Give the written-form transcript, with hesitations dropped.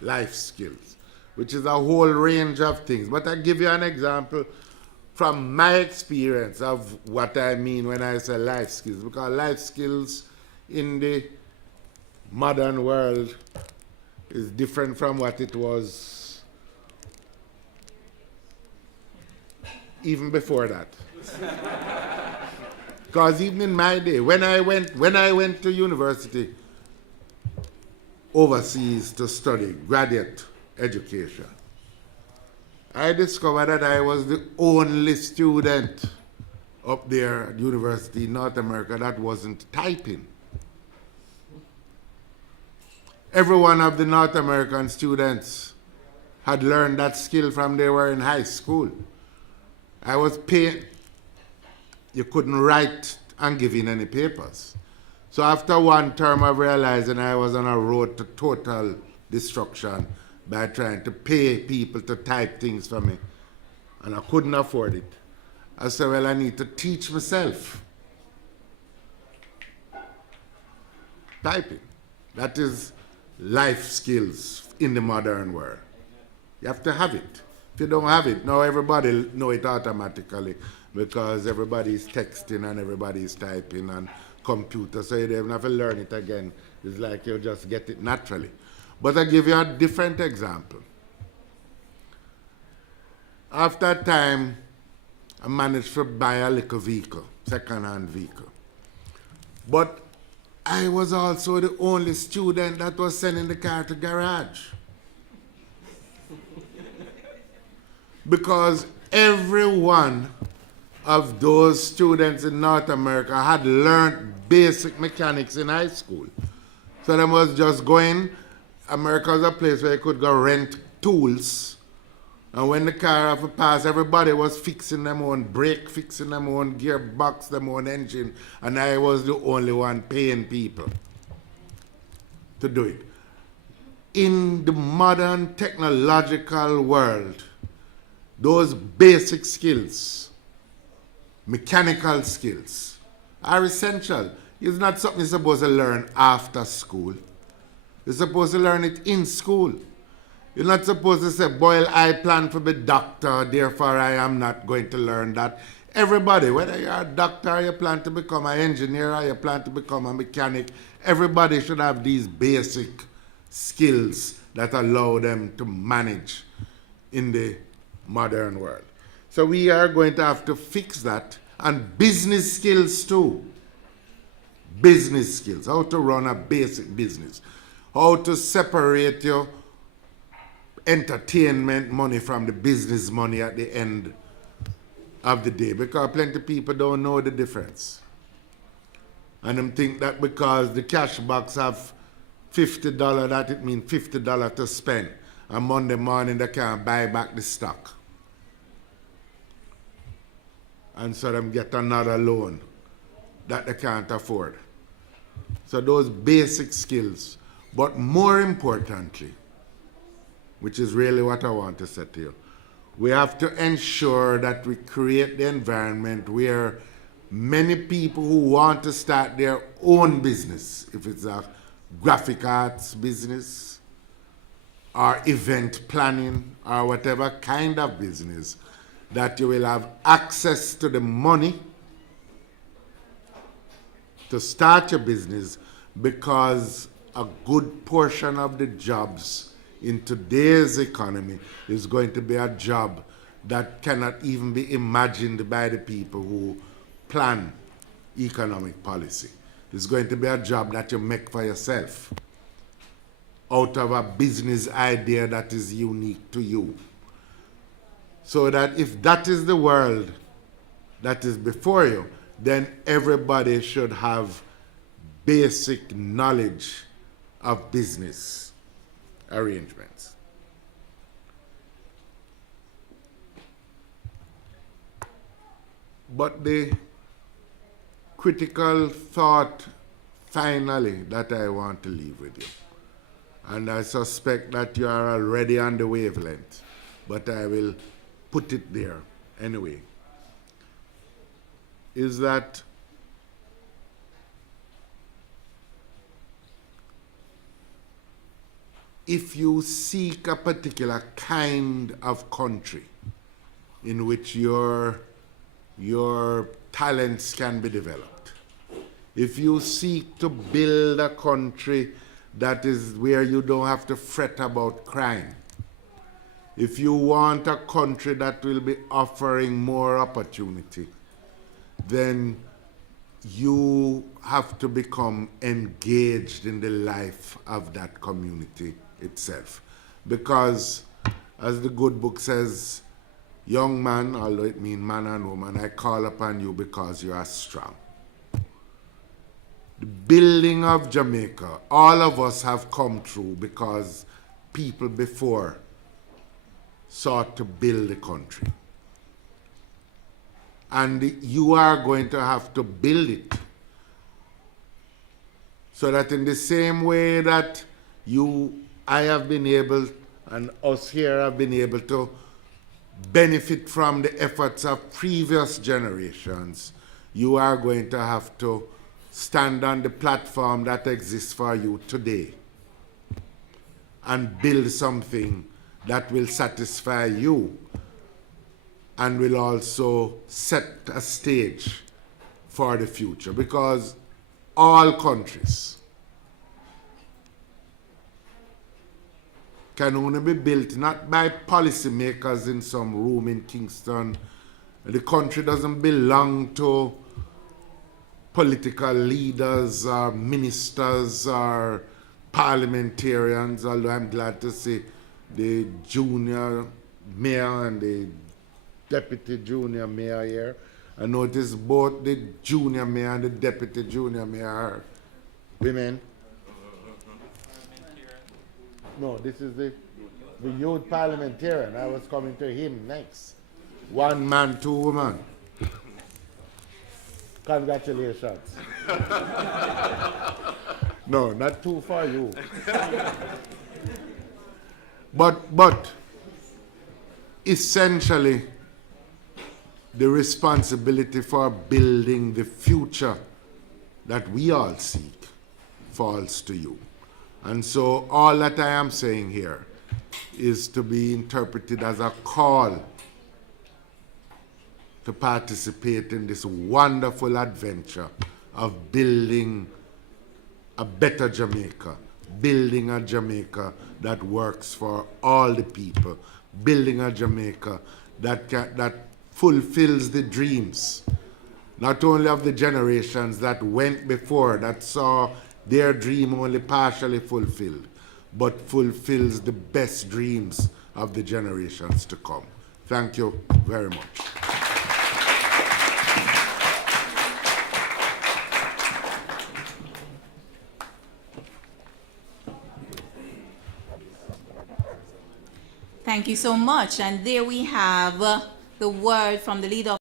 life skills, which is a whole range of things. But I give you an example from my experience of what I mean when I say life skills, because life skills in the modern world is different from what it was even before that. Because even in my day, when I went to university overseas to study graduate education, I discovered that I was the only student up there at university in North America that wasn't typing. Every one of the North American students had learned that skill from they were in high school. I was paying, you couldn't write and give in any papers. So after one term of realizing I was on a road to total destruction by trying to pay people to type things for me, and I couldn't afford it, I said, well, I need to teach myself typing. That is life skills in the modern world. You have to have it. If you don't have it, now everybody know it automatically because everybody's texting and everybody's typing and computer, so you don't have to learn it again. It's like you just get it naturally. But I give you a different example. After a time, I managed to buy a little vehicle, second-hand vehicle. But I was also the only student that was sending the car to garage. Because every one of those students in North America had learned basic mechanics in high school. So they was just going, America was a place where you could go rent tools. And when the car have to pass, everybody was fixing them own brake, fixing them own gearbox, them own engine. And I was the only one paying people to do it. In the modern technological world, those basic skills, mechanical skills, are essential. It's not something you're supposed to learn after school. You're supposed to learn it in school. You're not supposed to say, boy, I plan to be doctor, therefore I am not going to learn that. Everybody, whether you're a doctor, or you plan to become an engineer, or you plan to become a mechanic, everybody should have these basic skills that allow them to manage in the modern world. So we are going to have to fix that, and business skills too. Business skills, how to run a basic business, how to separate your entertainment money from the business money at the end of the day, because plenty of people don't know the difference. And them think that because the cash box have $50, that it means $50 to spend. And Monday morning they can't buy back the stock. And so them get another loan that they can't afford. So those basic skills. But more importantly, which is really what I want to say to you, we have to ensure that we create the environment where many people who want to start their own business, if it's a graphic arts business or event planning or whatever kind of business, that you will have access to the money to start your business, because a good portion of the jobs in today's economy is going to be a job that cannot even be imagined by the people who plan economic policy. It's going to be a job that you make for yourself out of a business idea that is unique to you. So that if that is the world that is before you, then everybody should have basic knowledge of business arrangements. But the critical thought finally that I want to leave with you, and I suspect that you are already on the wavelength, but I will put it there anyway, is that if you seek a particular kind of country in which your talents can be developed, if you seek to build a country that is where you don't have to fret about crime, if you want a country that will be offering more opportunity, then you have to become engaged in the life of that community itself. Because, as the good book says, young man, although it means man and woman, I call upon you because you are strong. The building of Jamaica, all of us have come through because people before sought to build the country. And you are going to have to build it so that in the same way that I have been able, and us here have been able to benefit from the efforts of previous generations, you are going to have to stand on the platform that exists for you today and build something that will satisfy you and will also set a stage for the future. Because all countries can only be built not by policymakers in some room in Kingston. The country doesn't belong to political leaders or ministers or parliamentarians, although I'm glad to see the junior mayor and the deputy junior mayor here. I notice both the junior mayor and the deputy junior mayor are women. No, this is the youth parliamentarian. I was coming to him next. One man, two women. Congratulations. No, not two for you. But essentially, the responsibility for building the future that we all seek falls to you. And so all that I am saying here is to be interpreted as a call to participate in this wonderful adventure of building a better Jamaica, building a Jamaica that works for all the people, building a Jamaica that fulfills the dreams, not only of the generations that went before, that saw their dream only partially fulfilled, but fulfills the best dreams of the generations to come. Thank you very much. Thank you so much. And there we have the word from the leader of